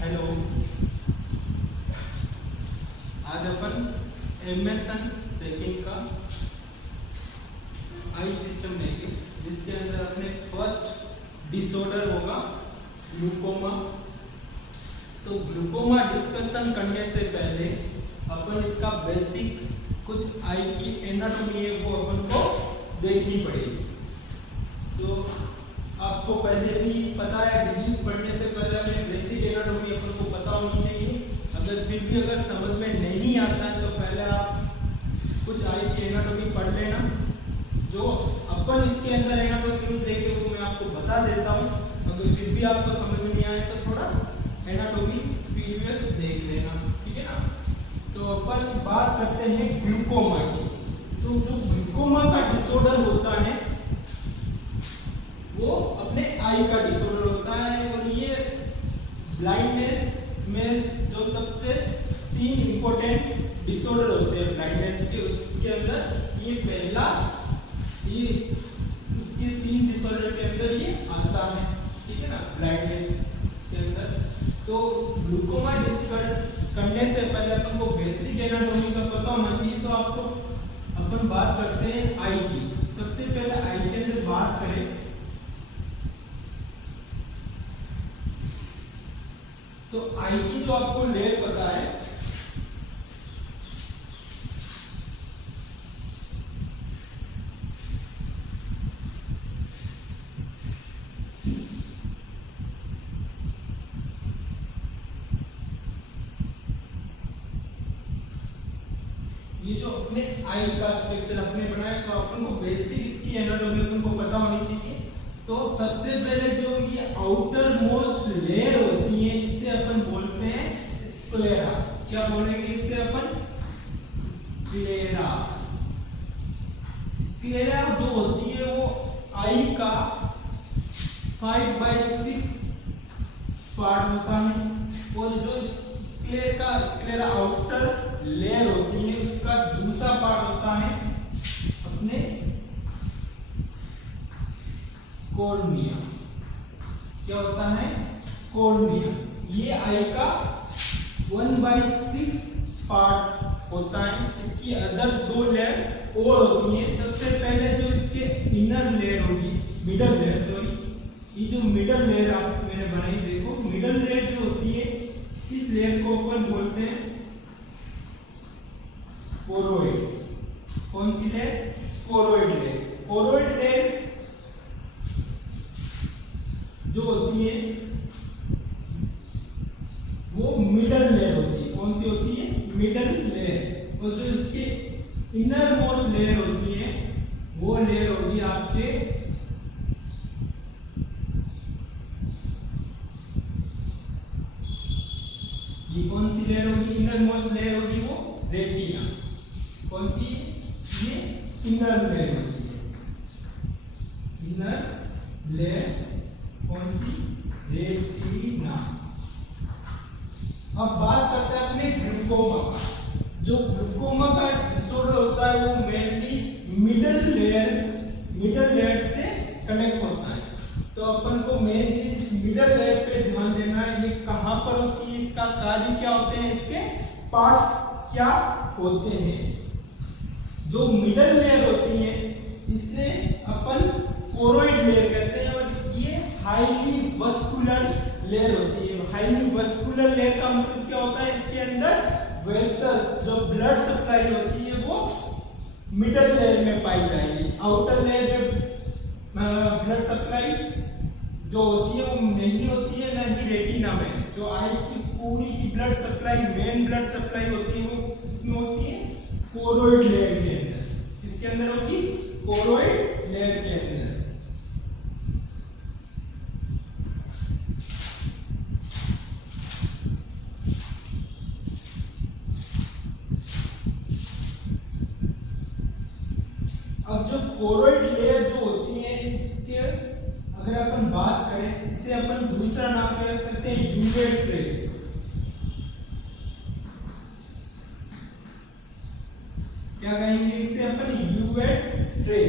Hello, आज अपन MSN second का I system लेंगे, जिसके अंदर अपने फर्स्ट डिसऑर्डर होगा ग्लूकोमा। तो ग्लूकोमा डिस्कशन करने से पहले अपन इसका बेसिक कुछ आई की एनाटॉमी है वो अपन को देखनी पड़ेगी। तो आपको पहले भी पता है, डिजीज पढ़ने से पहले हमें बेसिक एनाटॉमी अपन को पता होनी चाहिए। अगर फिर भी अगर समझ में नहीं आता है तो पहले आप कुछ आई की एनाटॉमी पढ़ लेना। जो अपन इसके अंदर एनाटॉमी देखे वो मैं आपको बता देता हूँ। अगर फिर भी आपको समझ में नहीं आए तो थोड़ा एनाटॉमी प्रीवियस देख लेना, ठीक है ना। तो अपन बात करते हैं ग्लूकोमा की। तो जो ग्लूकोमा का डिसऑर्डर होता है वो अपने आई का डिसऑर्डर होता है, और ये ब्लाइंडनेस में जो सबसे 3 इंपॉर्टेंट डिसऑर्डर होते हैं ब्लाइंडनेस के, उसके अंदर ये पहला, ये इसके 3 डिसऑर्डर के अंदर ये आता है, ठीक है ना, ब्लाइंडनेस के अंदर। तो ग्लूकोमा डिस्कस करने से पहले अपन को बेसिक एनाटॉमी का पता होना चाहिए। तो आपको अपन बात करते हैं आई की। सबसे पहले आई के अंदर बात करें तो आई की जो आपको लेयर पता है, ये जो अपने आई का स्ट्रक्चर अपने बनाया, तो अपन को बेसिक इसकी एनाटॉमी अपन को पता होनी चाहिए। तो सबसे पहले जो ये आउटर मोस्ट लेयर होती है, इसे अपन बोलते हैं स्क्लेरा। क्या बोलेंगे इसे अपन? स्क्लेरा। स्क्लेरा जो होती है वो आई का 5/6 पार्ट होता है, और जो स्क्लेरा आउटर लेयर होती है उसका दूसरा पार्ट होता है अपने कॉर्निया। क्या होता है? कॉर्निया। ये आई का 1/6 पार्ट होता है। इसकी अदर 2 लेयर और होती है। सबसे पहले जो इसके इनर लेयर होगी, मिडल लेयर, सॉरी, ये जो मिडल लेयर आप मैंने बनाई, देखो मिडल लेयर जो होती है, इस लेयर को अपन बोलते हैं कोरोइड। कौन सी layer? Choroid layer. Choroid layer जो होती है वो मिडल लेयर होती है। कौन सी होती है? Middle layer. और जो इसके इनर मोस्ट लेयर होती है वो लेयर होगी आपके ये कौन सी लेयर होगी? इनर मोस्ट लेयर होगी वो रेटिना। कौन सी? ये इनर लेयर होती है। इनर लेयर कौन सी? रेटिना। अब बात करते हैं अपने ग्लूकोमा का। जो ग्लूकोमा का डिसऑर्डर होता है वो मेनली मिडल लेयर से कनेक्ट होता है। तो अपन को मेन चीज मिडल लेयर पे ध्यान देना है। ये कहां पर होती है, इसका कार्य क्या होते हैं, इसके पार्ट्स क्या होते हैं। जो मिडल लेयर होती है इसे अपन कोरोइड लेयर कहते हैं, और ये हाईली वस्कुलर लेयर होती है। हाईली वस्कुलर लेयर का मतलब क्या होता है? इसके अंदर वेसल्स, जो ब्लड सप्लाई होती है वो मिडल लेयर में पाई जाएगी। आउटर लेयर में ब्लड सप्लाई जो होती है वो नहीं होती है, ना ही रेटिना में। जो आई की पूरी की blood supply, main blood supply होती है वो इसमें होती है कोरोइड लेयर के अंदर। इसके अंदर होगी कोरोइड लेयर के अंदर। अब जो कोरोइड लेयर जो होती है, इसके अगर अपन बात करें, इसे अपन दूसरा नाम क्या रख सकते हैं? यूवेट ट्रे। क्या कहेंगे इसे अपन? यूवेट ट्रे।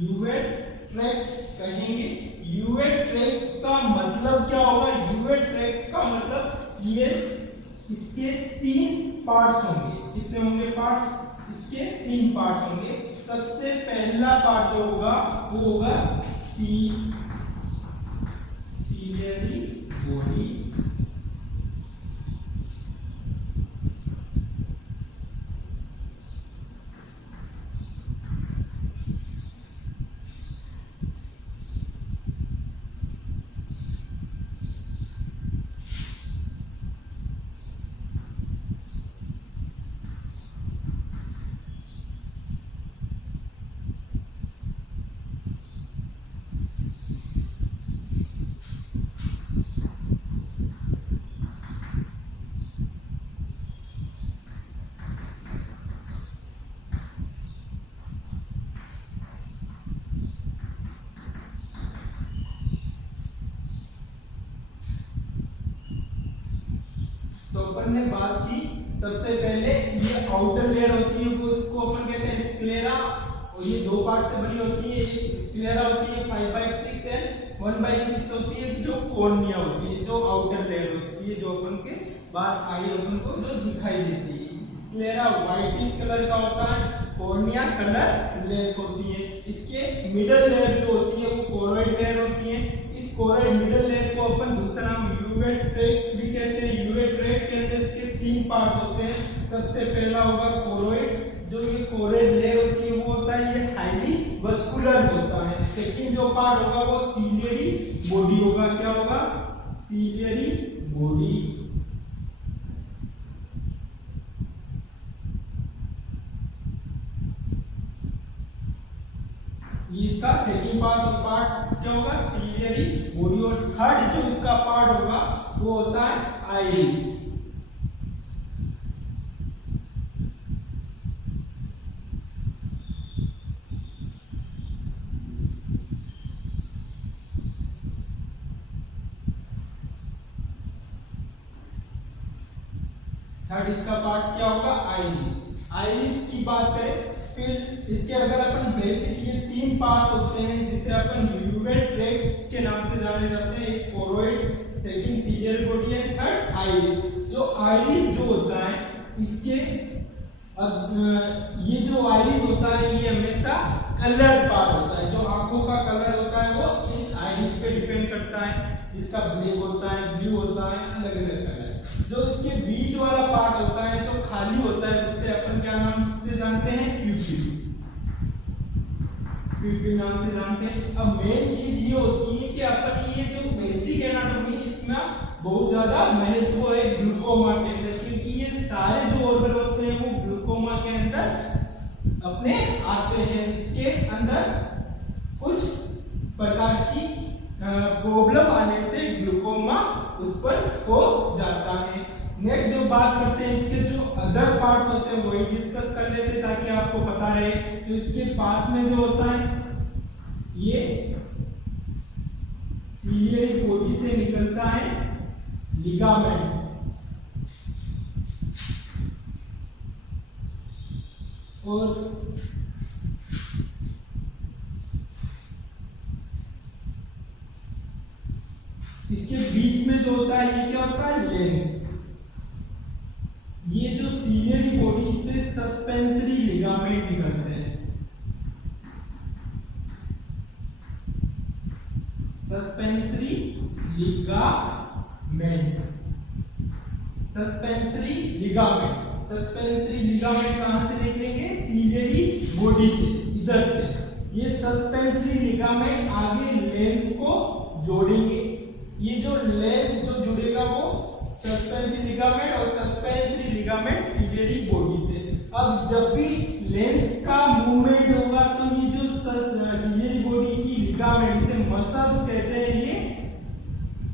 यूवेट ट्रैक्ट कहेंगे। यूएट ट्रैक्ट का मतलब क्या होगा? यूएट ट्रैक्ट का मतलब ये इसके 3 पार्ट्स होंगे। कितने होंगे पार्ट्स? इसके 3 पार्ट्स होंगे। सबसे पहला पार्ट जो होगा वो होगा सीलियरी बॉडी, तो अपन ने बात की सबसे पहले ये आउटर लेयर होती है वो उसको अपन कहते हैं स्क्लेरा, और ये 2 पार्ट से बनी होती है। एक स्क्लेरा होती है 5/6 एंड 1/6 होती है जो कॉर्निया होती है, जो आउटर लेयर होती है, जो अपन के बाहर आई अपन को जो दिखाई देती है। स्क्लेरा व्हाइटिश कलर का होता है, कॉर्निया कलर लेस होती है। इसके मिडल लेयर जो होती है वो कोरोइड लेयर होती है। इस कोरोइड मिडल लेयर को अपन दूसरा नाम यूवेट ट्रैक्ट भी कहते हैं। यूवेट ट्रैक्ट के अंदर इसके 3 पार्ट्स होते हैं। सबसे पहला होगा कोरोइड, जो ये कोरोइड लेयर होती है वो होता है ये हाईली वस्कुलर होता है। सेकंड जो पार्ट होगा वो सीलियरी बॉडी होगा। क्या होगा? Ciliary body. इसका सेकंड पार्ट क्या होगा? Ciliary body. और थर्ड जो इसका पार्ट होगा वो होता है आइरिस। थर्ड इसका पार्ट क्या होगा? आइरिस। आइरिस की बात करें फिर इसके अगर अपन बेसिक ये 3 पार्ट्स होते हैं जिसे अपन यूवेट ट्रैक्ट के नाम से जाने जाते हैं। एक कोरोइड, सेकंड सीलियर बॉडी है, थर्ड आइरिस। जो आइरिस जो होता है इसके ये जो आइरिस होता है ये हमेशा कलर पार्ट होता है। जो आंखों का कलर होता है वो इस आइरिस पे डिपेंड करता है, जिसका ब्लैक होता है, ब्लू होता है, अलग अलग कलर। जो इसके बीच वाला पार्ट होता है जो खाली होता है उसे अपन क्या नाम से जानते हैं? प्यूपिल। प्यूपिल नाम से जानते हैं। अब मेन चीज ये होती है कि अपन ये जो बेसिक एनाटॉमी इसमें बहुत ज्यादा महत्व है ग्लूकोमा के अंदर, क्योंकि ये सारे जो ऑर्गन होते हैं वो ग्लूकोमा के अंदर अपने आते हैं। इसके अंदर कुछ प्रकार की प्रॉब्लम आने से ग्लूकोमा उत्पन्न हो जाता है। नेक्स्ट जो बात करते हैं इसके जो अदर पार्ट्स होते हैं वही डिस्कस कर लेते हैं ताकि आपको पता रहे। जो इसके पास में जो होता है ये सीलियरी बॉडी से निकलता है लिगामेंट्स, और इसके बीच में जो होता है ये क्या होता है? लेंस। ये जो सीलियरी बॉडी से सस्पेंसरी लिगामेंट निकलते हैं। Suspensory ligament, suspensory ligament. Suspensory ligament कहां से निकलेंगे? सीलियरी बॉडी से, इधर से। ये सस्पेंसरी लिगामेंट आगे लेंस को जोड़ेंगे। ये जो लेंस जो जुड़ेगा वो सस्पेंसरी लिगामेंट, और सस्पेंसरी लिगामेंट सीलियरी बॉडी से। अब जब भी लेंस का मूवमेंट होगा तो ये जो सीलियरी बॉडी की लिगामेंट से मसल्स कहते हैं ये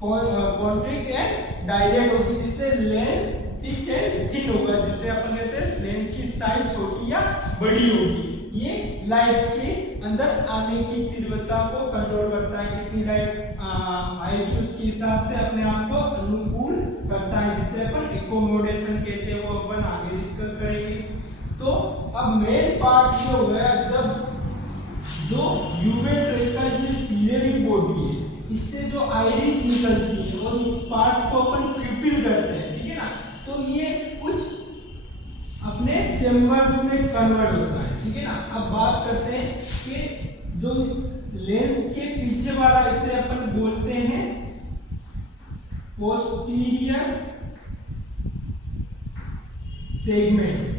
कॉन्ट्रैक्ट एंड डायलेट होगी, जिससे लेंस थिक एंड थिन होगा, जिससे अपन कहते हैं लेंस की साइज छोटी या बड़ी होगी। ये लाइट के अंदर आने की तीव्रता को कंट्रोल करता है, कितनी लाइट आएगी उसके हिसाब से अपने आप को अनुकूल करता है, जिसे अपन एकोमोडेशन कहते हैं। वो अपन आगे डिस्कस करेंगे। तो अब मेन पार्ट जो है, जब जो यूवेट्रे का जो सीलियरी बॉडी है, इससे जो आइरिस निकलती है और इस पार्ट्स को अपन प्यूपिल करते हैं, ठीक है ना। तो ये कुछ अपने चेम्बर्स में कन्वर्ट होता है, ठीक है ना। अब बात करते हैं कि जो इस लेंस के पीछे वाला, इसे अपन बोलते हैं पोस्टीरियर सेगमेंट।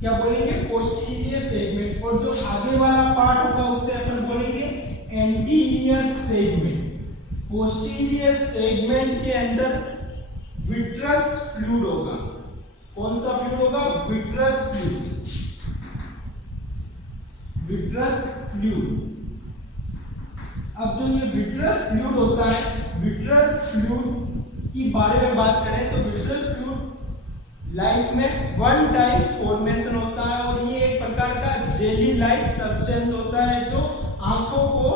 क्या बोलेंगे? Posterior segment. और जो आगे वाला पार्ट होगा उसे अपन बोलेंगे एंटीरियर सेगमेंट। पोस्टीरियर सेगमेंट के अंदर विट्रस फ्लूइड होगा। कौन सा फ्लूइड होगा? Vitreous fluid. Vitreous fluid. अब जो ये विट्रस फ्लूइड होता है, विट्रस फ्लूइड की बारे में बात करें तो विट्रस फ्लूइड लाइट में वन टाइम फॉर्मेशन होता है और ये एक प्रकार का जेली लाइक सब्सटेंस होता है जो आंखों को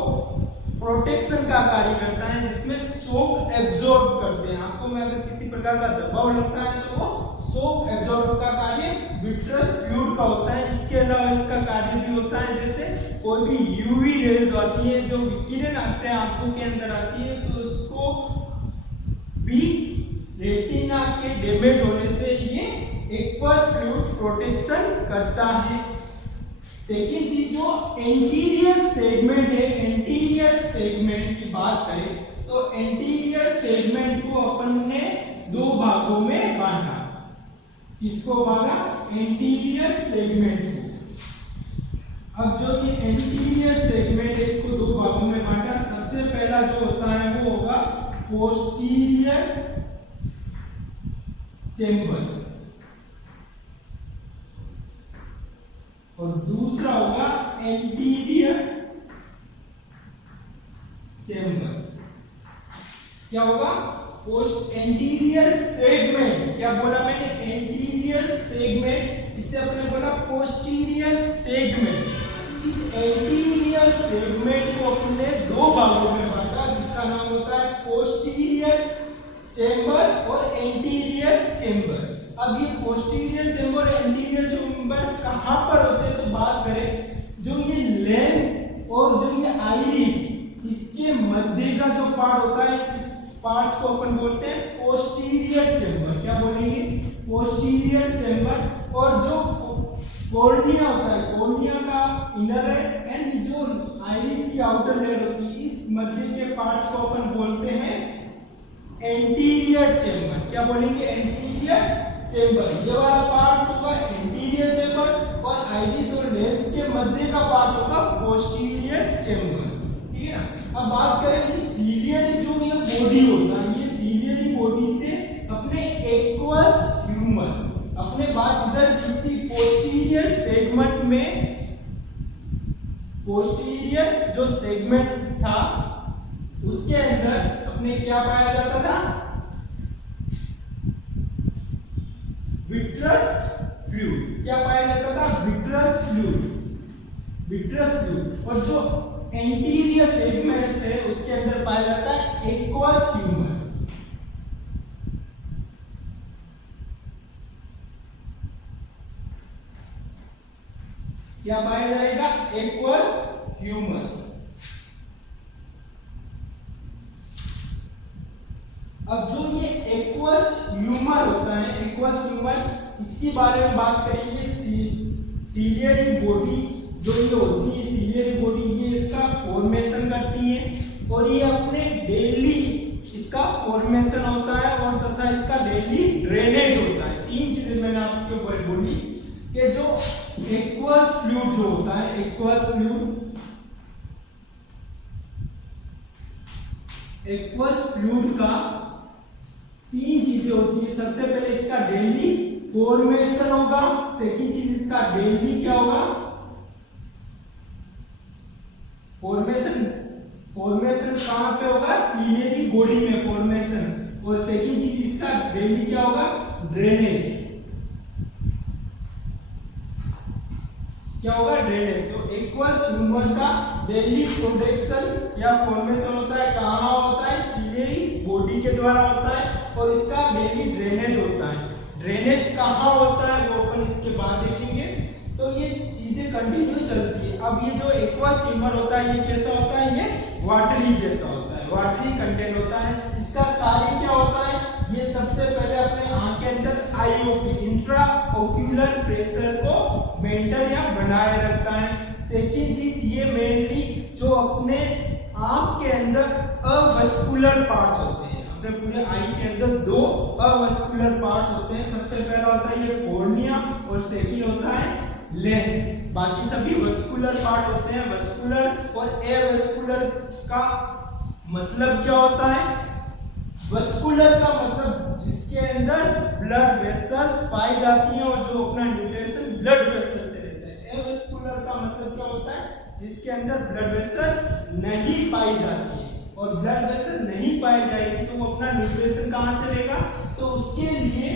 प्रोटेक्शन का कार्य करता है, जिसमें शॉक एब्जॉर्ब करते हैं। आंखों में अगर किसी प्रकार का दबाव लगता है तो वो शॉक एब्जॉर्ब का कार्य विट्रस फ्लूइड का होता है। इसके अलावा इसका कार्य भी होता है, जैसे कोई भी यूवी रेज आती है जो विकिरण अपने आंखों के अंदर आती है तो उसको भी रेटिना के डैमेज होने से ये एक्वस फ्लूइड प्रोटेक्शन करता है। सेकेंड चीज जो एंटीरियर सेगमेंट है, एंटीरियर सेगमेंट की बात करें तो एंटीरियर सेगमेंट को अपन ने दो भागों में बांटा। किसको बांटा? एंटीरियर सेगमेंट को। अब जो ये एंटीरियर सेगमेंट है इसको दो भागों में बांटा। सबसे पहला जो होता है वो होगा पोस्टीरियर चेंबर और दूसरा होगा एंटीरियर चेंबर। क्या होगा? Post anterior segment. क्या बोला मैंने? Anterior segment. इसे अपने बोला पोस्टीरियर सेगमेंट। इस एंटीरियर सेगमेंट को अपने दो भागों में बांटा, जिसका नाम होता है पोस्टीरियर चेंबर और एंटीरियर चेंबर। अब ये पोस्टीरियर चेंबर एंटीरियर चेंबर कहां पर होते हैं तो बात करें जो ये लेंस और जो ये आइरिस, इसके मध्य का जो पार्ट होता है, इस पार्ट्स को अपन बोलते हैं पोस्टीरियर चेंबर। क्या बोलेंगे? Posterior chamber. और जो कॉर्निया होता है, कॉर्निया का इनर एंड जो आइरिस की आउटर लेयर होती है, इस मध्य के पार्ट्स को अपन बोलते हैं एंटीरियर चेंबर। क्या बोलेंगे? Anterior chamber. ये वाला पार्ट होगा एंटीरियर चेंबर और आइरिस और लेंस के मध्य का पार्ट होगा पोस्टीरियर चेंबर, ठीक है ना। अब बात करें इस सीलियरी जो ये बॉडी होता है, ये सीलियरी बॉडी से अपने एक्वस ह्यूमर, अपने बात इधर की थी पोस्टीरियर सेगमेंट में, पोस्टीरियर जो सेगमेंट था उसके अंदर अपने क्या पाया जाता था? Vitreous fluid. क्या पाया जाता था? Vitreous fluid. Vitreous fluid. और जो एंटीरियर सेगमेंट है उसके अंदर पाया जाता है एक्वस ह्यूमर। क्या पाया जाएगा? Aqueous humour. अब जो ये एक्वस ह्यूमर होता है, एक्वस ह्यूमर, इसके बारे में बात करें, ये सीलियरी बॉडी जो ये होती है, सीलियरी बॉडी ये इसका फॉर्मेशन करती है और ये अपने डेली इसका फॉर्मेशन होता है और तथा इसका डेली ड्रेनेज होता है। तीन चीजें मैंने आपको बोली कि जो एक्वस फ्लूइड जो होता है, एक्वस फ्लूइड, एक्वस फ्लूइड का तीन चीजें होती है। सबसे पहले इसका डेली फॉर्मेशन होगा। सेकंड चीज इसका डेली क्या होगा? फॉर्मेशन। फॉर्मेशन कहां पे होगा? सीलियरी बॉडी में फॉर्मेशन। और सेकंड चीज इसका डेली क्या होगा? ड्रेनेज। क्या होगा? ड्रेनेज। तो एक्वस ह्यूमर का डेली प्रोडक्शन या फॉर्मेशन होता है, कहां होता है? सीलियरी बॉडी के द्वारा होता है और इसका डेली ड्रेनेज होता है। ड्रेनेज कहां होता है वो अपन इसके बाद देखेंगे। तो ये चीजें कंटिन्यू चलती है। अब ये जो एक्वस ह्यूमर होता है ये कैसा होता है, ये वाटरी जैसा होता है, वाटरी कंटेंट होता है। इसका कार्य क्या होता है, ये सबसे पहले अपने आंख के अंदर आईओपी इंट्रा ओक्यूलर प्रेशर को मेंटेन या बनाए रखता है। सेकंड चीज, ये मेनली जो अपने आंख के अंदर अवस्कुलर पार्ट्स होते हैं, अपने पूरे आई के अंदर दो अवस्कुलर पार्ट्स होते हैं। सबसे पहला होता है ये कॉर्निया और सेकंड होता है लेंस। बाकी सभी वस्कुलर पार्ट होते हैं। वस्कुलर और एवस्कुलर का मतलब क्या होता है, वस्कुलर का मतलब जिसके अंदर ब्लड वेसल्स पाई जाती हैं और जो अपना न्यूट्रिशन ब्लड वेसल से लेता है। एवस्कुलर का मतलब क्या होता है, जिसके अंदर ब्लड वेसल नहीं पाई जाती है, और ब्लड वेसल नहीं पाई जाएगी तो वो अपना न्यूट्रिशन कहां से लेगा, तो उसके लिए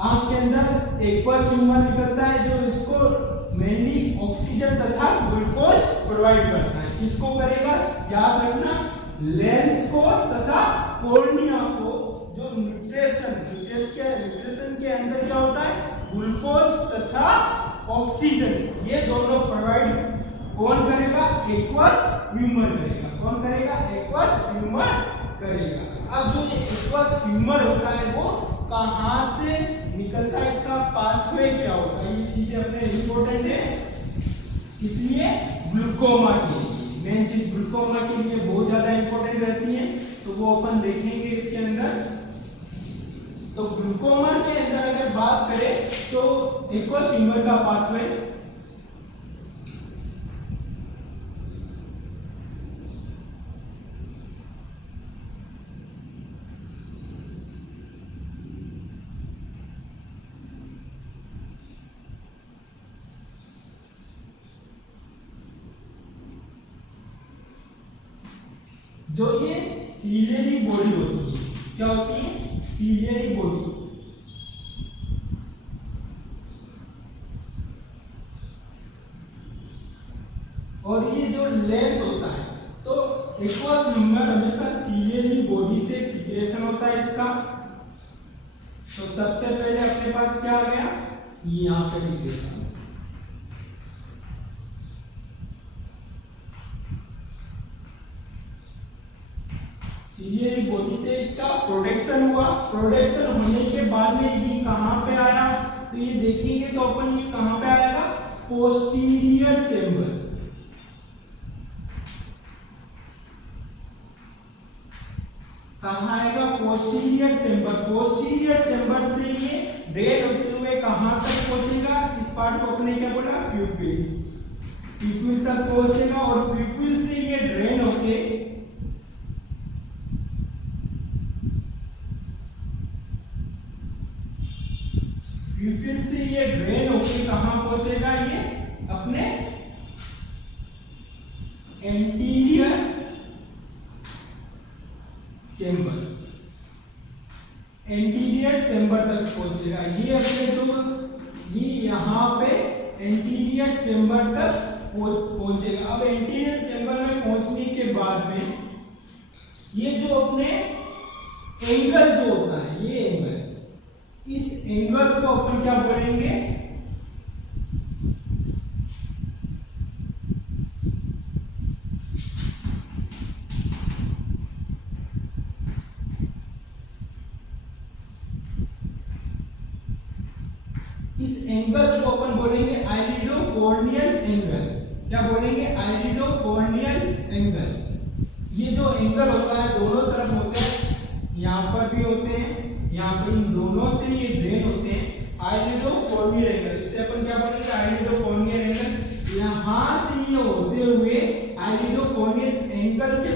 आंख के अंदर एक्वस ह्यूमर निकलता है जो इसको मेनली ऑक्सीजन तथा ग्लूकोज प्रोवाइड करता है। किसको करेगा, याद रखना, लेंस को तथा कॉर्निया को। जो न्यूट्रिशन के अंदर क्या होता है, ग्लूकोज तथा ऑक्सीजन, ये दोनों प्रोवाइड कौन करेगा, एक्वस ह्यूमर करेगा। कौन करेगा, एक्वस ह्यूमर करेगा। अब जो ये एक्वस ह्यूमर होता है वो कहां से निकलता है, इसका पाथवे क्या होता है, ये चीजें अपने इंपॉर्टेंट है। इसलिए ग्लूकोमा के लिए मेन चीज, ग्लूकोमा के लिए बहुत ज्यादा इंपॉर्टेंट रहती है, तो वो अपन देखेंगे इसके अंदर। तो ग्लूकोमा के अंदर अगर बात करें तो एक्वस ह्यूमर का पाथवे, जो ये सीलियरी बॉडी होती है, क्या होती है, सीलियरी बॉडी। और ये जो लेंस होता है, तो एक्वस ह्यूमर हमेशा सीलियरी बॉडी से सीक्रेशन होता है इसका। तो सबसे पहले अपने पास क्या आ गया, ये यहां पे लिख देता हूं, सीलियरी बॉडी से इसका प्रोडक्शन हुआ। प्रोडक्शन होने के बाद में ये कहां पे आया, तो ये देखेंगे तो अपन ये कहां पे आएगा, पोस्टीरियर चेंबर। कहां आएगा, पोस्टीरियर चेंबर। पोस्टीरियर चेंबर से ये ड्रेन होते हुए कहां तक पहुंचेगा, इस पार्ट को अपने क्या बोला, प्यूपिल। प्यूपिल तक पहुंचेगा और प्यूपिल से ये ड्रेन होके प्यूपिल से ये ड्रेन होके कहां पहुंचेगा, ये अपने एंटीरियर चेंबर, एंटीरियर चेंबर तक पहुंचेगा। ये अपने जो ये यहां पे एंटीरियर चेंबर तक पहुंचेगा। अब एंटीरियर चेंबर में पहुंचने के बाद में ये जो अपने एंगल जो होता है, ये एंगल, इस एंगल को अपन क्या बोलेंगे, इस एंगल को अपन बोलेंगे आइरिडोकॉर्नियल एंगल। क्या बोलेंगे, आइरिडोकॉर्नियल एंगल। ये जो एंगल होता है दोनों तरफ होते हैं, यहां पर भी होते हैं, यहाँ पर इन दोनों से ये ड्रेन होते हैं आइरिडोकॉर्नियल एंगल। इससे अपन क्या बोलेंगे, आइरिडोकॉर्नियल एंगल। यहाँ से ये होते हुए आइरिडोकॉर्नियल एंगल के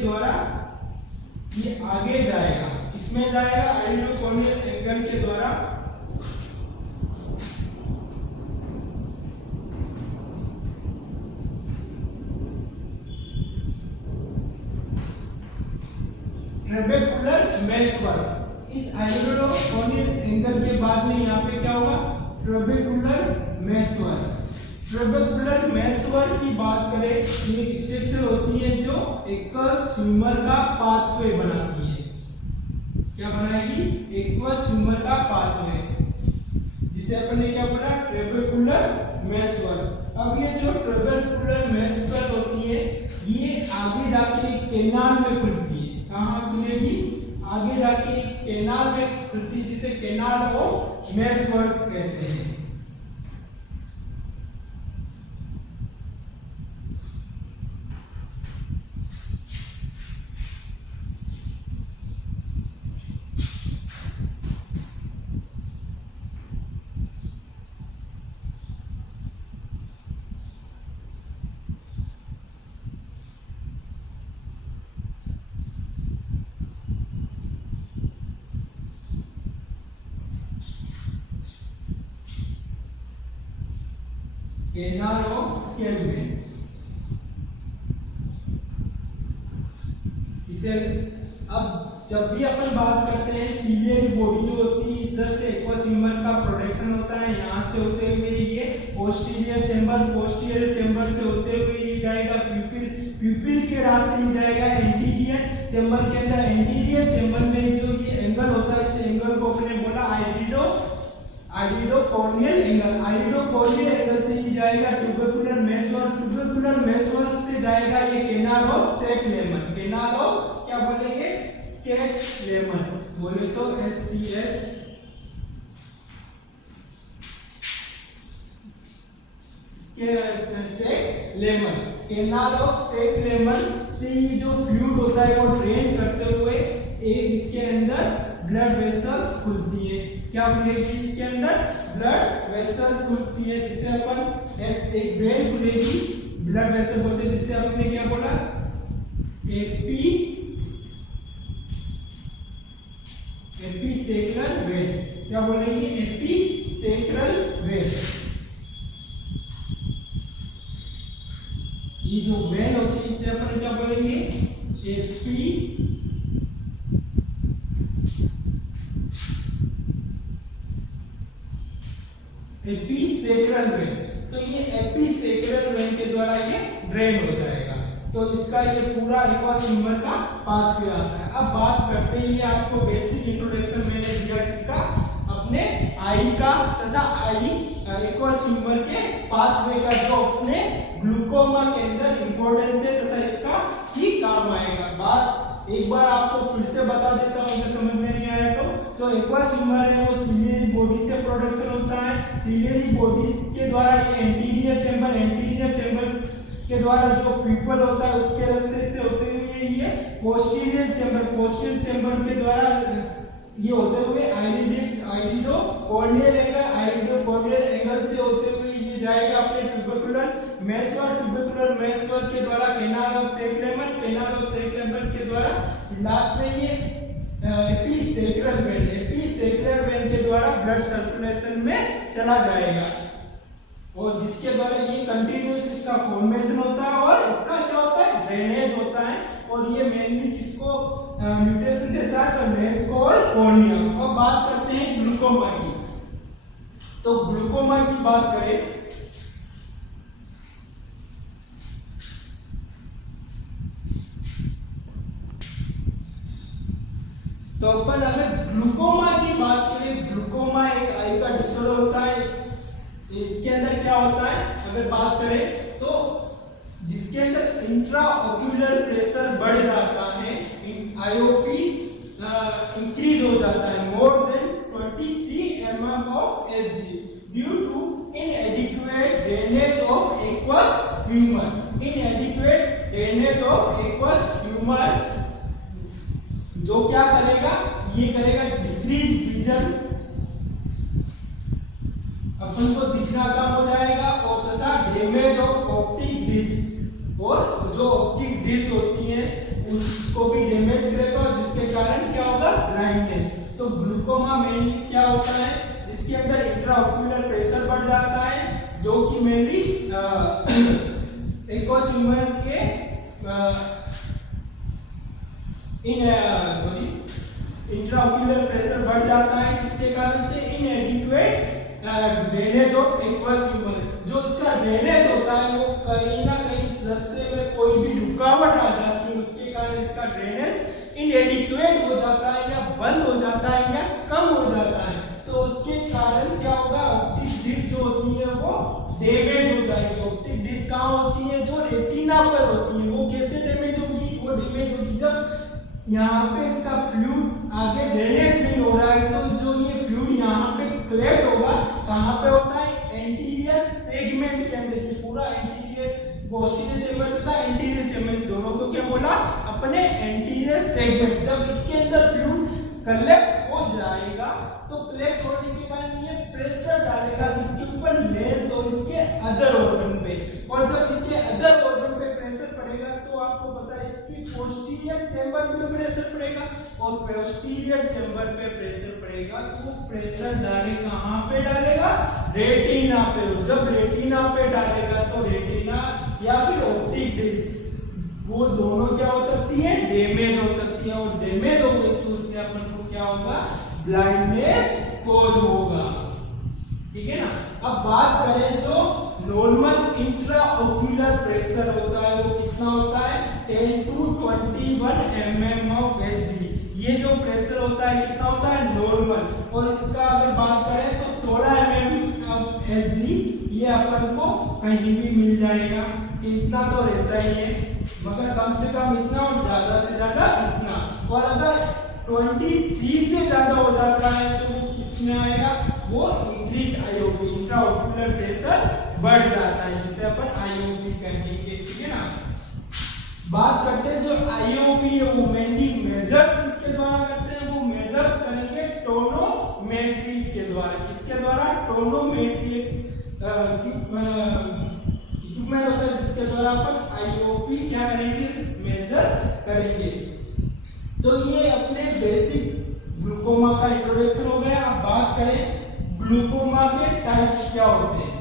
द्वारा ये आगे जाएगा, इसमें जाएगा आइरिडोकॉर्नियल एंगल के द्वारा ट्रेबेकुलर मेशवर्क। इस आइरिडोकॉर्नियल एंगल के बाद में यहाँ पे क्या होगा, ट्रेबेकुलर मेशवर्क। ट्रेबेकुलर मेशवर्क की बात करें, ये एक स्ट्रक्चर होती है जो एक्वस ह्यूमर का पाथवे बनाती है। क्या बनाएगी? एक्वस ह्यूमर का पाथवे, जिसे अपन ने क्या बोला? ट्रेबेकुलर मेशवर्क। अब ये जो ट्रेबेकुलर मेशवर्क होती है, ये आगे जाके एक कैनाल में खुलती है। कहाँ खुलेगी? आगे जाके एक कैनाल में खुलती है, जिसे कैनाल ऑफ मेशवर्क कहते हैं। कैनाल ऑफ स्केलवेन, इसे अब जब भी अपन बात करते हैं सीलियरी बॉडी जो होती है, इधर से एक्वस ह्यूमर का प्रोडक्शन होता है, यहाँ से होते हुए ये पोस्टीरियर चेंबर से होते हुए ये जाएगा प्यूपिल के रास्ते ही जाएगा एंटीरियर चेंबर के अंदर। एंटीरियर चेंबर में जो ये एंगल होता है, इस एंगल को अपने बोला आइरिडोकॉर्नियल एंगल। आइरिडोकॉर्नियल एंगल से ही जाएगा ट्यूबेकुलर मेशवर्क। ट्यूबेकुलर मेशवर्क से जाएगा ये कैनाल ऑफ सेक-लेमन। कैनाल ऑफ क्या बोलेंगे? सेक-लेमन बोले तो SCH सेक-लेमन। कैनाल ऑफ सेक-लेमन से ही जो फ्लूइड होता है वो ड्रेन करते हुए एक इसके अंदर ब्लड वेसल्स खुलती है। क्या खुलेगी? इसके अंदर ब्लड वेसल्स खुलती है, जिसे अपन एक वेन खुलेगी, ब्लड वेसल बोलते हैं, जिसे आपने क्या बोला? एपिसेक्युलर वेन। क्या बोलेंगे? एपिसेक्युलर वेन। ये जो वेन होती है, इसे अपन क्या बोलेंगे? एपिसेक्युलर वेन। तो ये एपिसेक्युलर वेन के द्वारा ये ड्रेन हो जाएगा। तो इसका ये पूरा एक्वस ह्यूमर का पाथवे आता है। अब बात करते हैं, ये आपको बेसिक इंट्रोडक्शन मैंने दिया किसका? अपने आई का तथा एक्वस ह्यूमर के पाथवे का, जो अपने ग्लूकोमा के अंदर इंपॉर्टेंस है तथा इसका ही काम आएगा। बात एक बार आपको फिर से बता देता हूं अगर समझ में नहीं आया तो। जो एक्वस ह्यूमर है वो सीलियरी बॉडी से प्रोडक्शन होता है। सीलियरी बॉडी के द्वारा ये एंटीरियर चेंबर के द्वारा जो प्यूपल होता है उसके रास्ते से होते हुए ये पोस्टीरियर चेंबर के द्वारा ये होते हुए आइरिडोकॉर्नियल एंगल से होते हुए ये जाएगा अपने ट्यूबेकुलर मेशवर्क के द्वारा कैनाल ऑफ सेक-लेमन के द्वारा लास्ट में ये एपिसेक्युलर वेन के द्वारा ब्लड सर्कुलेशन में चला जाएगा, और जिसके द्वारा ये कंटिन्यूअस इसका फॉर्मेशन होता है और इसका क्या होता है? ड्रेनेज होता है। और ये मेनली किसको न्यूट्रिशन देता है? तो मेसोपोटामिया। अब बात करते हैं ग्लूकोमा की। तो ग्लूकोमा की बात करें तो अपन अगर ग्लूकोमा की बात करें, ग्लूकोमा एक आई का डिसऑर्डर होता है। इसके अंदर क्या होता है अगर बात करें तो जिसके अंदर इंट्राओक्यूलर प्रेशर बढ़ जाता है, आईओपी इंक्रीज हो जाता है more than 23 mm of Hg due to inadequate drainage of aqueous humor। inadequate drainage of aqueous humor जो क्या करेगा? ये करेगा डिक्रीज विजन, अपन को दिखना कम हो जाएगा, और तथा डैमेज ऑफ ऑप्टिक डिस्क, और जो ऑप्टिक डिस्क होती है उसको भी डैमेज करेगा, जिसके कारण क्या होगा? ब्लाइंडनेस। तो ग्लूकोमा मेनली क्या होता है? जिसके अंदर इंट्राओक्यूलर प्रेशर बढ़ जाता है, जो कि मेनली एक्वस ह्यूमर के इंट्राओक्यूलर प्रेशर बढ़ जाता है, जिसके कारण से इनएडिक्वेट ड्रेनेज ऑफ एक्वस ह्यूमर। जो इसका ड्रेनेज होता है वो कहीं ना कहीं रास्ते में कोई भी रुकावट आ जाती है, उसके कारण इसका ड्रेनेज इनएडिक्वेट हो जाता है या बंद हो जाता है या कम हो जाता है। तो उसके कारण क्या होगा, ऑप्टिक डिस्क जो होती है वो डैमेज हो जाएगी। ऑप्टिक डिस्क कहाँ होती है, जो रेटिना पर होती है। वो कैसे डैमेज होगी, वो डैमेज होगी जब यहाँ पे इसका फ्लूइड आगे ड्रेनेज नहीं हो रहा है, तो जो ये फ्लूइड यहाँ पे कलेक्ट होगा कहाँ पे होता है, एंटीरियर सेगमेंट के अंदर। ये पूरा एंटीरियर पोस्टीरियर चैम्बर तथा एंटीरियर चैम्बर दोनों को क्या बोला, अपने एंटीरियर सेगमेंट। जब इसके अंदर फ्लूइड कलेक्ट हो जाएगा तो कलेक्ट होने के कारण ये प्रेशर डालेगा इसके ऊपर लेंस और इसके अदर ऑर्गन पे, और जब इसके अदर ऑर्गन पे प्रेशर पड़ेगा तो आपको पता है इसकी पोस्टीरियर चैम्बर पे प्रेशर पड़ेगा, और पोस्टीरियर चैम्बर पे प्रेशर पड़ेगा तो प्रेशर डाले कहां पे डालेगा, रेटिना पे। जब रेटिना पे डालेगा तो रेटिना या फिर ऑप्टिक डिस्क वो दोनों क्या हो सकती है, डैमेज हो सकती है, और डैमेज हो गई तो उससे अपन को क्या होगा, ब्लाइंडनेस कॉज होगा। ठीक है ना। अब बात करें जो नॉर्मल इंट्राओक्यूलर प्रेशर होता है वो कितना होता है, 10 to 21 mm of Hg। ये जो प्रेशर होता है कितना होता है, नॉर्मल। और इसका अगर बात करें तो 16 mm of Hg ये अपन को कहीं भी मिल जाएगा कि इतना तो रहता ही है, मगर कम से कम इतना और ज्यादा से ज्यादा इतना। और अगर 23 से ज्यादा हो जाता है तो वो किसमें आएगा, वो इंक्रीज आईओपी, इंट्राओक्यूलर प्रेशर बढ़ जाता है, जिसे अपन आईओपी कहेंगे। ठीक है ना। बात करते हैं जो आईओपी है वो मेनली मेजर्स किसके द्वारा करते हैं, वो मेजर्स करेंगे टोनोमेट्री के द्वारा। किसके द्वारा, टोनोमेट्री इक्विपमेंट होता है जिसके द्वारा अपन आईओपी क्या करेंगे, मेजर करेंगे। तो ये अपने बेसिक ग्लूकोमा का इंट्रोडक्शन हो गया। अब बात करें ग्लूकोमा के टाइप्स क्या होते हैं।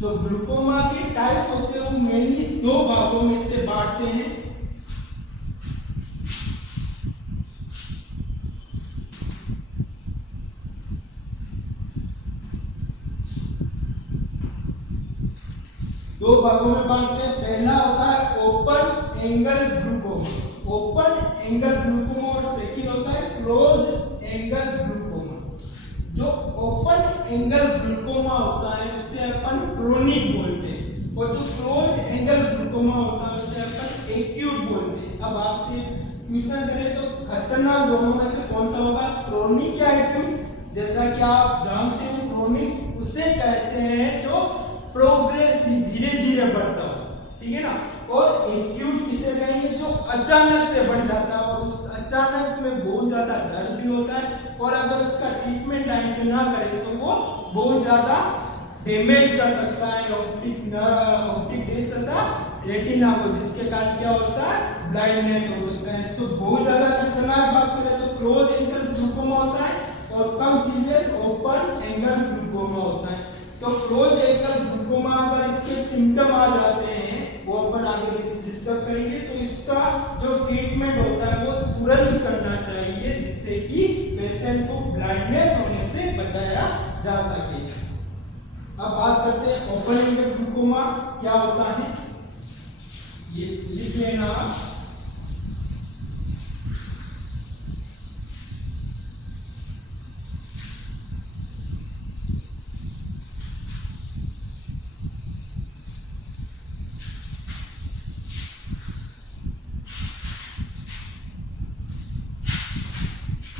जो ग्लूकोमा के टाइप्स होते हैं वो मेनली दो भागों में से बांटते हैं। दो भागों में बांटते हैं। पहला होता है open angle glaucoma, open angle glaucoma, और सेकंड होता है क्लोज एंगल ग्लूकोमा। जो ओपन एंगल ग्लूकोमा होता है उसे अपन क्रोनिक बोलते हैं, और जो क्लोज एंगल ग्लूकोमा होता है उसे अपन एक्यूट बोलते हैं। अब आपसे क्वेश्चन करें तो खतरनाक दोनों में से कौन सा होगा, क्रोनिक या एक्यूट। जैसा कि आप जानते हैं क्रोनिक उसे कहते हैं जो प्रोग्रेसिव, धीरे धीरे बढ़ता हो। ठीक है ना। और एक्यूट किसे कहेंगे, जो अचानक से बढ़ जाता है और उस अचानक में बहुत ज्यादा दर्द भी होता है, और अगर उसका ट्रीटमेंट टाइम पे ना करें तो वो बहुत ज्यादा डैमेज कर सकता है ऑप्टिक डिस्क तथा रेटिना को, जिसके कारण क्या होता है, ब्लाइंडनेस हो सकता है। तो बहुत ज्यादा खतरनाक बात करें तो क्लोज एंगल ग्लूकोमा होता है, और कम सीरियस ओपन एंगल ग्लूकोमा होता है। तो क्लोज एंगल ग्लूकोमा अगर इसके सिम्टम आ जाते हैं वो अपन आगे डिस्कस करेंगे, तो इसका जो ट्रीटमेंट होता है वो तुरंत करना चाहिए, जिससे कि पेशेंट को ब्लाइंडनेस होने से बचाया जा सके। अब बात करते हैं ओपन एंगल ग्लूकोमा क्या होता है, ये लिख लेना।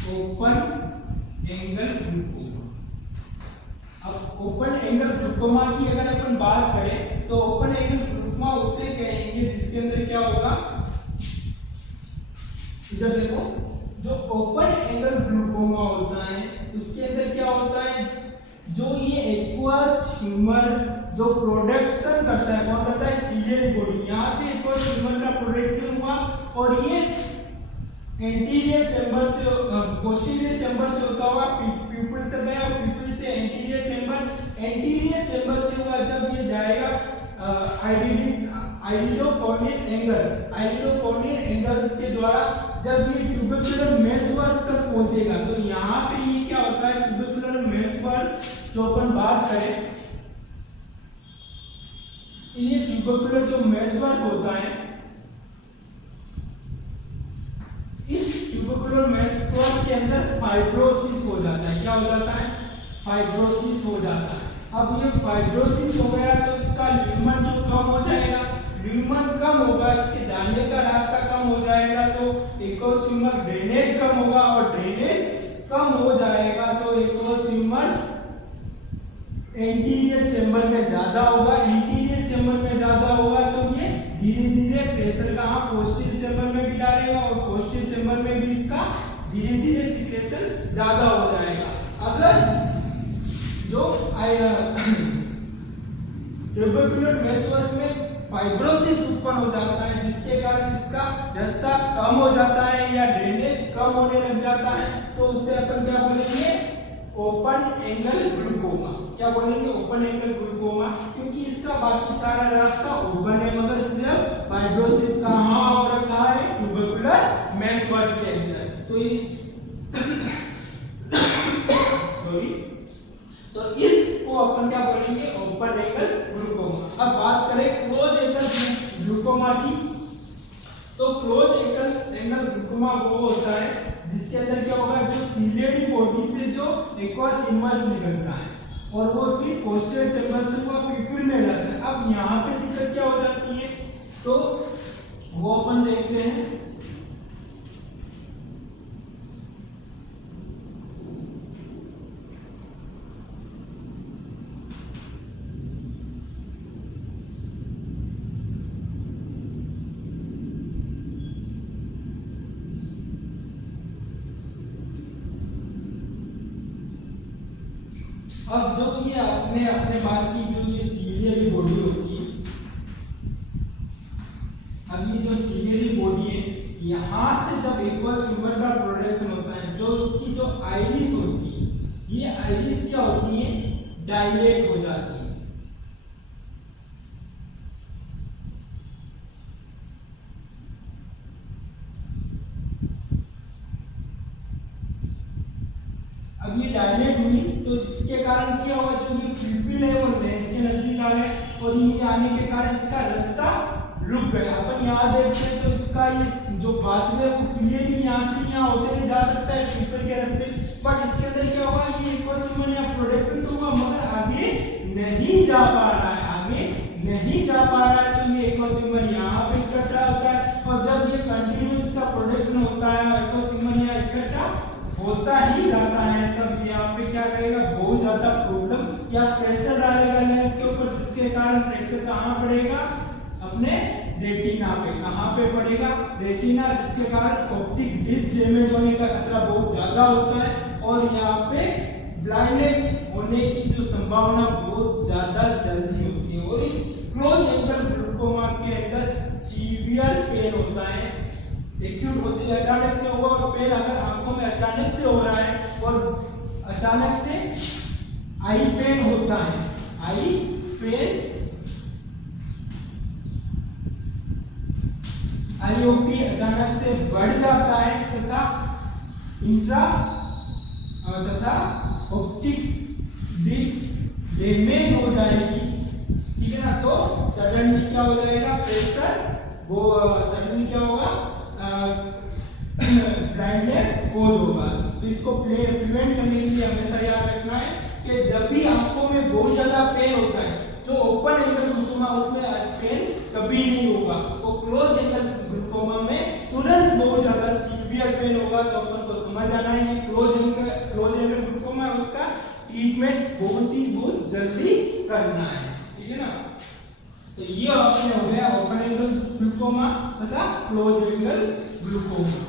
Open angle glaucoma. अब ओपन एंगल ग्लूकोमा की अगर अपन बात करें तो ओपन एंगल ग्लूकोमा उसे कहेंगे जिसके अंदर क्या होगा, इधर देखो, जो ओपन एंगल ग्लूकोमा होता है उसके अंदर क्या होता है, जो ये एक्वस ह्यूमर जो प्रोडक्शन करता है, कौन करता है, सीलियरी बॉडी। यहाँ से एक्वस ह्यूमर का प्रोडक्शन हुआ और ये एंटीरियर चैम्बर से पोस्टीरियर चैम्बर से होता हुआ प्यूपिल तक गया, और प्यूपिल से एंटीरियर चैम्बर से हुआ जब ये जाएगा आइरिडोकॉर्नियल एंगल के द्वारा जब ये ट्यूबरकुलर मेशवर्क तक पहुंचेगा, तो यहाँ पे ये क्या होता है, ट्यूबरकुलर मेशवर्क जो अपन बात करें, ये ट्यूबरकुलर जो मेशवर्क होता है, इस ट्यूबरकुलर मेशवर्क के अंदर फाइब्रोसिस हो जाता है। क्या हो जाता है? फाइब्रोसिस हो जाता है। अब ये फाइब्रोसिस हो गया तो इसका ल्यूमन जो कम हो जाएगा, ल्यूमन कम होगा, इसके जाने का रास्ता कम हो जाएगा, तो इकोस्विमर ड्रेनेज कम होगा, और ड्रेनेज कम हो जाएगा तो इकोस्विमर एंटीरियर चेंबर में ज्यादा होगा। एंटीरियर चेंबर में ज्यादा होगा तो ये धीरे धीरे प्रेशर कहाँ, पोस्टीरियर चेंबर में भी डालेगा, और पोस्टीरियर चेंबर में भी इसका धीरे धीरे सिक्रेशन ज्यादा हो जाएगा। अगर जो ट्यूबरकुलर मेशवर्क में फाइब्रोसिस उत्पन्न हो जाता है, जिसके कारण इसका रास्ता कम हो जाता है या ड्रेनेज कम होने लग जाता है, तो उसे अपन क्या बोलेंगे? Open angle glaucoma. क्या बोलेंगे? ओपन एंगल ग्लूकोमा, क्योंकि इसका बाकी सारा रास्ता ओपन है, मगर सिर्फ फाइब्रोसिस कहाँ हो रखा है? ट्यूबरकुलर मेशवर्क के अंदर। तो इस इसको अपन क्या बोलेंगे? Open angle glaucoma. अब बात करें क्लोज एंगल ग्लूकोमा की, तो क्लोज एंगल ग्लूकोमा वो होता है जिसके अंदर क्या होगा, जो सीलियरी बॉडी से जो एक्वस इमर्स निकलता है और वो फिर पोस्टीरियर चेंबर से वो पिप्यूल में जाता है। अब यहाँ पे दिक्कत क्या हो जाती है, तो वो अपन देखते हैं। अब जो ये अपने बात की जो ये सीलियरी बॉडी होती है, अब ये जो सीलियरी बॉडी है, यहाँ से जब एक्वस ह्यूमर का प्रोडक्शन होता है, जो इसकी जो आइरिस होती है, ये आइरिस क्या होती है? डायलेट हो जाती है। अब ये डायलेट हुई तो जिसके कारण क्या हुआ, जो ये पिप्यूल है वो लेंस के नजदीक आ गए, और ये आने के कारण इसका रास्ता रुक गया। अपन यहाँ देखते हैं तो इसका ये जो पाथवे वो क्लियरली यहाँ से यहाँ होते हुए जा सकता है पिप्यूल के रास्ते, बट इसके अंदर क्या हुआ, ये इक्वस या प्रोडक्शन तो हुआ मगर आगे नहीं जा पा रहा है, आगे नहीं जा पा रहा है। तो ये इक्वस यहाँ पे इकट्ठा होता है, और जब ये कंटिन्यूस का प्रोडक्शन होता है, इक्वस यहाँ इकट्ठा होता ही जाता है, तब यहाँ पे क्या करेगा, बहुत ज्यादा प्रॉब्लम या प्रेशर डालेगा लेंस के ऊपर, जिसके कारण प्रेशर कहाँ पड़ेगा? अपने रेटिना पे। कहाँ पे पड़ेगा? रेटिना, जिसके कारण ऑप्टिक डिस्क डैमेज होने का खतरा बहुत ज्यादा होता है, और यहाँ पे ब्लाइंडनेस होने की जो संभावना बहुत ज्यादा जल्दी होती है। और इस क्लोज एंगल ग्लूकोमा के अंदर सीवियर पेन होता है, एक्यूट होती है, अचानक से होगा, और पेन अगर आंखों में अचानक से हो रहा है और अचानक से आई पेन होता है, आई पेन, आईओपी अचानक से बढ़ जाता है तथा इंट्रा तथा ऑप्टिक डिस्क डैमेज हो जाएगी, ठीक है ना। तो सडनली क्या हो जाएगा, प्रेशर वो सडनली क्या होगा, ब्लाइंडनेस कोज होगा। तो इसको प्रिवेंट करने के लिए हमेशा याद रखना है कि जब भी आंखों में बहुत ज्यादा पेन होता है, जो ओपन एंगल ग्लूकोमा उसमें पेन कभी नहीं होगा, वो क्लोज एंगल ग्लूकोमा में तुरंत बहुत ज्यादा सीवियर पेन होगा। तो अपन को समझ आना है क्लोज एंगल ग्लूकोमा, उसका ट्रीटमेंट बहुत जल्दी करना है, ठीक है ना। तो ये ऑप्शन हो गया ओपन एंगल ग्लूकोमा तथा क्लोज एंगल ग्लूकोमा।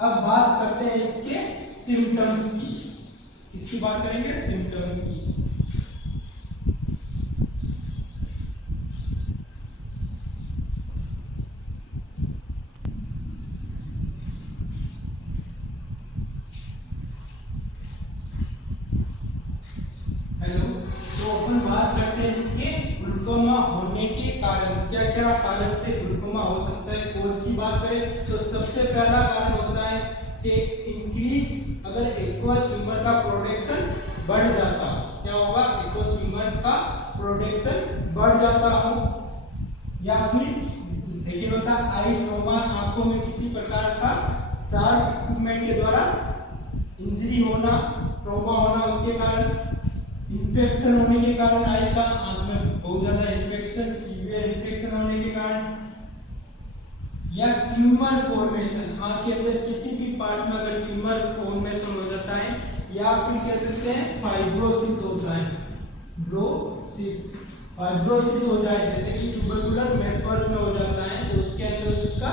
अब बात करते हैं इसके सिम्टम्स की, इसकी बात करेंगे सिम्टम्स की। हेलो, तो अपन बात करते हैं इसके ग्लूकोमा होने के कारण, क्या क्या कारण से ग्लूकोमा हो सकता है, कोज की बात करें तो सबसे पहला कारण होता है कि इंक्रीज, अगर एक्वस ह्यूमर का प्रोडक्शन बढ़ जाता, क्या होगा, एक्वस ह्यूमर का प्रोडक्शन बढ़ जाता हो, या फिर सेकंड होता है आई ट्रॉमा, आंखों में किसी प्रकार का शार्प इक्विपमेंट के द्वारा इंजरी होना, ट्रॉमा होना, उसके कारण इन्फेक्शन होने के कारण आई का आंख में बहुत ज्यादा इन्फेक्शन, सीवियर इन्फेक्शन होने के कारण, या ट्यूमर फॉर्मेशन, आंख के अंदर किसी भी पार्ट में अगर ट्यूमर फॉर्मेशन हो जाता है, या फिर कह सकते हैं फाइब्रोसिस होता है, फाइब्रोसिस हो जाए, जैसे कि ट्यूबरकुलर मेसवर्क में हो जाता है, तो उसके अंदर उसका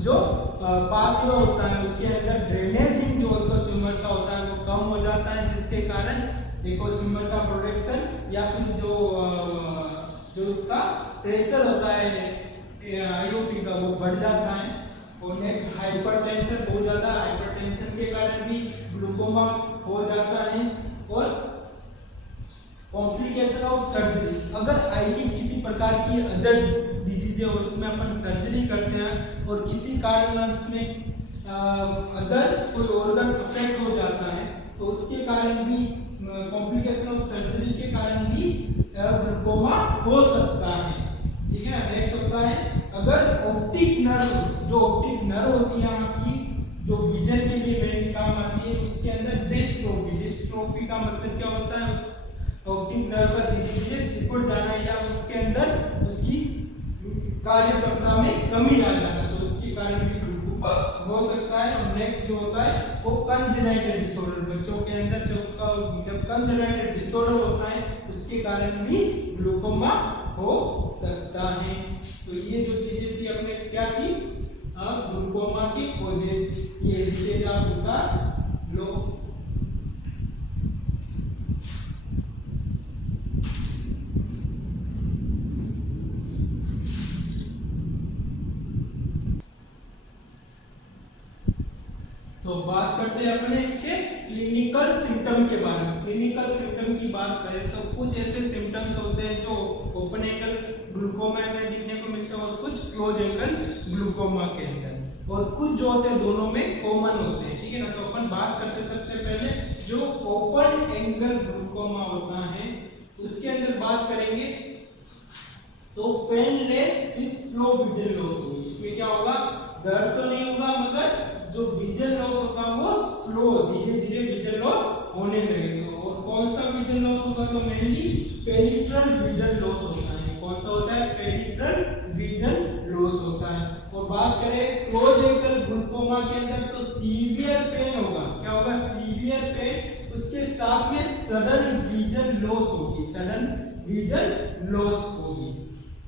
जो पाथवे होता है उसके अंदर ड्रेनेजिंग जो एक्वस का होता है वो कम हो जाता है, जिसके कारण एक्वस का प्रोडक्शन या फिर जो उसका प्रेशर होता है आईओपी का वो बढ़ जाता है। और नेक्स्ट हाइपरटेंशन, बहुत ज्यादा हाइपरटेंशन के कारण भी ग्लूकोमा हो जाता है। और कॉम्प्लिकेशन ऑफ सर्जरी, अगर आई की किसी प्रकार की अदर डिजीज है उसमें अपन सर्जरी करते हैं और किसी कारणवश में अदर कोई ऑर्गन अफेक्ट हो जाता है तो उसके कारण भी कॉम्प्लिकेशन ऑफ सर्जरी के कारण भी ग्लूकोमा हो सकता है। ठीक है, नेक्स्ट होता है अगर ऑप्टिक नर्व, जो ऑप्टिक नर्व होती है आपकी जो विजन के लिए मेनली काम आती है, उसके अंदर डिस्ट्रोफी, डिस्ट्रोफी का मतलब क्या होता है, ऑप्टिक नर्व का धीरे धीरे सिकुड़ जाना या उसके अंदर उसकी कार्य क्षमता में कमी आ जाना, तो उसके कारण भी ग्लूकोमा हो सकता है। और नेक्स्ट जो होता है वो कंजेनाइटल डिसऑर्डर, बच्चों के अंदर जब कंजेनाइटल डिसऑर्डर होता है उसके कारण भी ग्लूकोमा हो सकता है। तो ये जो चीजें थी अपने क्या थी, ग्लूकोमा की कोजेज, ये स्टेज आप उतार लो। तो बात करते हैं अपने इसके क्लिनिकल सिम्टम के बारे में। क्लिनिकल सिम्टम की बात करें तो कुछ ऐसे सिम्टम्स होते हैं जो ओपन एंगल ग्लूकोमा में दिखने को मिलते हैं और कुछ क्लोज एंगल ग्लूकोमा के अंदर, और कुछ जो होते हैं दोनों में कॉमन होते हैं। ठीक है ना, तो अपन बात करते सबसे पहले जो ओपन एंगल ग्लूकोमा होता है उसके अंदर बात करेंगे तो painless with slow vision loss होगी। इसमें क्या होगा, दर्द तो नहीं होगा मगर जो विजन लॉस होगा वो स्लो, धीरे धीरे विजन लॉस होने लगेगा। और कौन सा विजन लॉस होगा, तो मेनली पेरिफेरल विजन लॉस होता है। कौन सा होता है, पेरिफेरल विजन लॉस होता है। और बात करें क्लोज एंगल ग्लूकोमा के अंदर तो सीवियर पेन होगा, क्या होगा, सीवियर पेन, उसके साथ में सडन विजन लॉस होगी, सडन विजन लॉस होगी।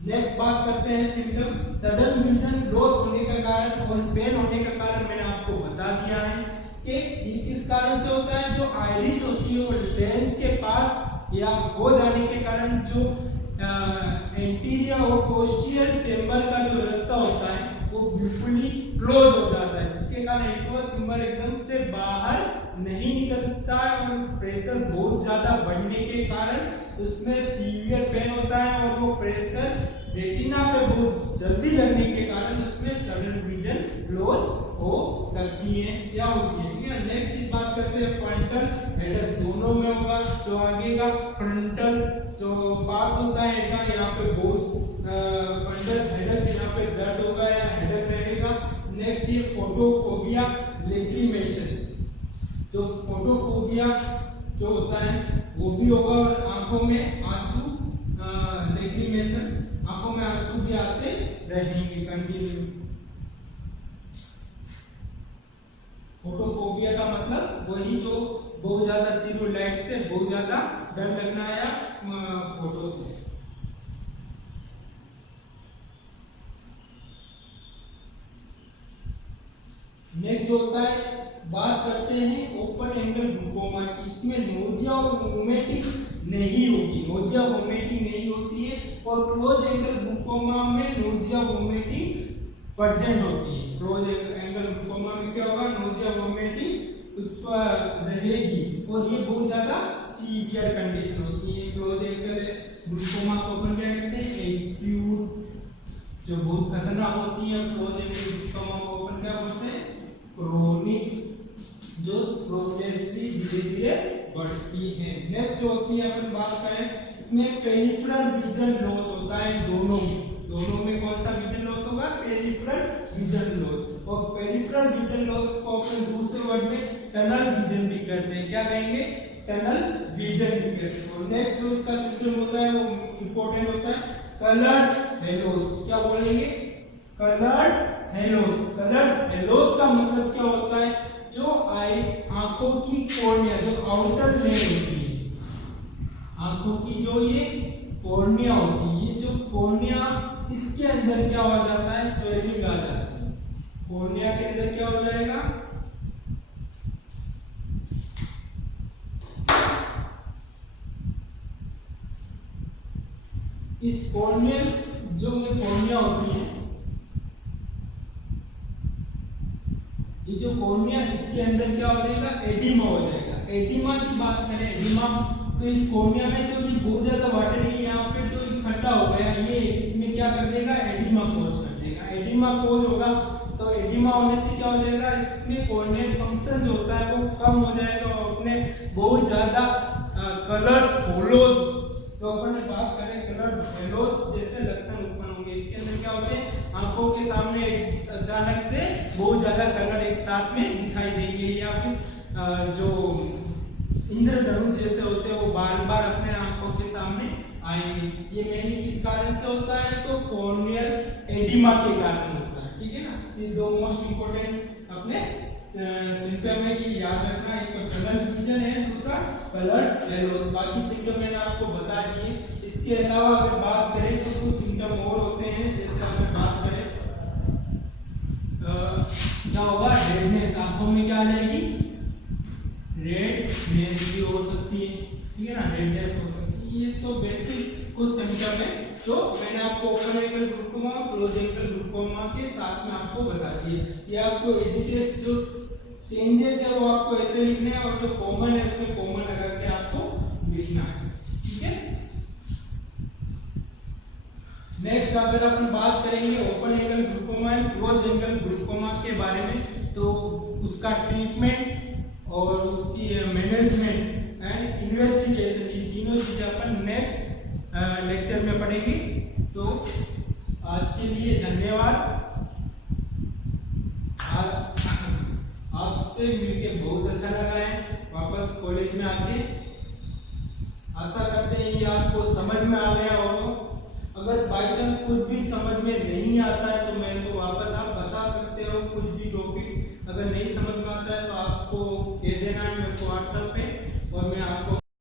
नेक्स्ट बात करते हैं सिम्टम, सडन विजन लॉस होने का कारण और पेन होने का कारण मैंने आपको बता दिया है कि ये किस कारण से होता है, जो आइरिस होती है वो लेंस के पास या हो जाने के कारण जो एंटीरियर और पोस्टीरियर चेंबर का जो रास्ता होता है वो बिल्कुल ही क्लोज हो जाता है, जिसके कारण एक्वस ह्यूमर एकदम से बाहर नहीं निकलता है और प्रेशर बहुत ज्यादा बढ़ने के कारण उसमें सीवियर पेन होता है और वो प्रेशर रेटिना पे बहुत जल्दी लगने के कारण उसमें सडन विजन लॉस हो सकती है या होती है। ठीक है, नेक्स्ट चीज बात करते हैं फ्रंटल हेडर, दोनों में होगा। जो आगे का फ्रंटल जो पार्ट होता है इसका यहाँ पे बहुत फ्रंटल हेडर, यहाँ पे दर्द होगा या हेडर रहेगा। नेक्स्ट ये फोटोफोबिया लेक्रिमेशन, जो फोटोफोबिया जो होता है वो भी होगा और आंखों में आंसू, लेक्रिमेशन, आंखों में आंसू भी आते रहेंगे कंटिन्यू। फोटोफोबिया का मतलब वही जो बहुत ज्यादा तीव्र लाइट से बहुत ज्यादा डर लगना या फोटो से। नेक्स्ट जो होता है बात करते हैं ओपन एंगल ग्लूकोमा की, इसमें नोजिया और वोमिटिंग नहीं होगी, नोजिया वोमिटिंग नहीं होती है। और क्लोज एंगल ग्लूकोमा में नोजिया वोमिटिंग प्रेजेंट होती है। क्लोज एंगल ग्लूकोमा में क्या होगा, नोजिया वोमिटिंग रहेगी और ये बहुत ज्यादा सीवियर कंडीशन होती है। क्लोज एंगल ग्लूकोमा को अपन क्या कहते हैं, एक्यूट जो बहुत खतरनाक होती है, प्रोजेक्टिव ग्लूकोमा को अपन क्या बोलते हैं, क्रोनिक जो प्रोग्रेसिवली धीरे धीरे बढ़ती है। नेक्स्ट जो होती है अपन बात करें, इसमें पेरिफेरल विजन लॉस होता है, दोनों में कौन सा विजन लॉस होगा, पेरिफेरल विजन लॉस। और पेरिफेरल विजन लॉस को अपन दूसरे वर्ड में टनल विजन भी कहते हैं, क्या कहेंगे, टनल विजन भी कहते हैं। और नेक्स्ट जो उसका सिम्टम होता है वो इंपॉर्टेंट होता है, कलर्ड हेलोस। क्या बोलेंगे, कलर्ड हेलोस। कलर्ड हेलोस का मतलब क्या होता है, जो आंखों की कॉर्निया जो आउटर लेयर होती है, आंखों की जो ये कॉर्निया होती है, ये जो कॉर्निया इसके अंदर क्या हो जाता है, स्वेलिंग आ जाती है। कॉर्निया के अंदर क्या हो जाएगा, इस कॉर्नियल जो ये कॉर्निया होती है, ये जो कॉर्निया इसके अंदर क्या हो जाएगा, एडिमा हो जाएगा। एडिमा की बात करें, एडिमा तो इस कॉर्निया में जो बहुत ज्यादा वाटर है यहाँ पे जो इकट्ठा हो गया, ये इसमें क्या कर देगा, एडिमा कोज कर देगा। एडिमा कोज होगा तो एडिमा होने से क्या हो जाएगा, इसमें कॉर्नियल फंक्शन जो होता है वो कम हो जाएगा और अपने बहुत ज्यादा कलर्स होलोज, तो अपन बात करें कलर हेलोस जैसे लक्षण उत्पन्न होंगे। इसके अंदर क्या होते हैं, आंखों के सामने अचानक से बहुत ज्यादा कलर एक साथ में दिखाई देंगे, या फिर जो इंद्रधनुष जैसे होते हैं वो बार बार अपने आंखों के सामने आएंगे। ये मेनली किस कारण से होता है, तो कॉर्नियल एडिमा के कारण होता है, ठीक है ना। ये दो मोस्ट इंपोर्टेंट अपने सिम्टम है, ये याद रखना, एक तो टनल विजन है, दूसरा कलर हेलोस। बाकी सिम्टम मैंने आपको बता दिए। इसके अलावा अगर बात करें तो कुछ सिम्टम और होते हैं, जैसे अगर बात करें क्या होगा, रेडनेस, आंखों में क्या आ जाएगी, रेडनेस भी हो सकती है, ठीक है ना, रेडनेस हो सकती है। ये तो बेसिक कुछ सिम्टम है जो मैंने आपको open angle glaucoma, close angle glaucoma के साथ में आपको बता दिए। ये आपको एजिटेट जो चेंजेस है वो आपको ऐसे लिखने हैं, और जो कॉमन है उसमें कॉमन लगा के आपको लिखना है, ठीक है। नेक्स्ट अगर अपन बात करेंगे open angle glaucoma and close angle glaucoma के बारे में, तो उसका ट्रीटमेंट और उसकी मैनेजमेंट एंड इन्वेस्टिगेशन, ये तीनों चीजें अपन नेक्स्ट लेक्चर में पढ़ेंगे। तो आज के लिए धन्यवाद। आपसे मिलके बहुत अच्छा लगा है वापस कॉलेज में आके। आशा करते हैं ये आपको समझ में आ गया होगा। अगर बाई चांस कुछ भी समझ में नहीं आता है तो मेरे को वापस आप बता सकते हो, कुछ भी टॉपिक अगर नहीं समझ में आता है तो आपको कह देना है मेरे को व्हाट्सएप पे, और मैं आपको